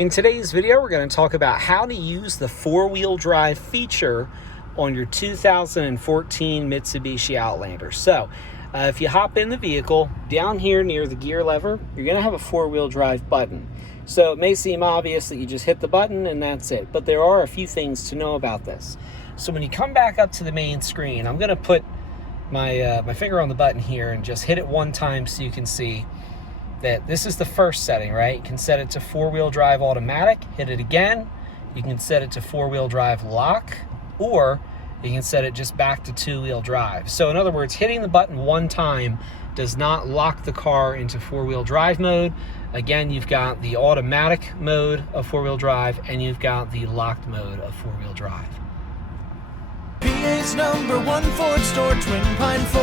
In today's video, we're going to talk about how to use the four-wheel drive feature on your 2014 Mitsubishi Outlander. So, if you hop in the vehicle, down here near the gear lever, you're going to have a four-wheel drive button. So it may seem obvious that you just hit the button and that's it, but there are a few things to know about this. So when you come back up to the main screen, I'm going to put my finger on the button here and just hit it one time so you can see that this is the first setting, right? You can set it to four-wheel drive automatic, hit it again. You can set it to four-wheel drive lock, or you can set it just back to two-wheel drive. So in other words, hitting the button one time does not lock the car into four-wheel drive mode. Again, you've got the automatic mode of four-wheel drive and you've got the locked mode of four-wheel drive. PA's #1 Ford store, Twin Pine Ford.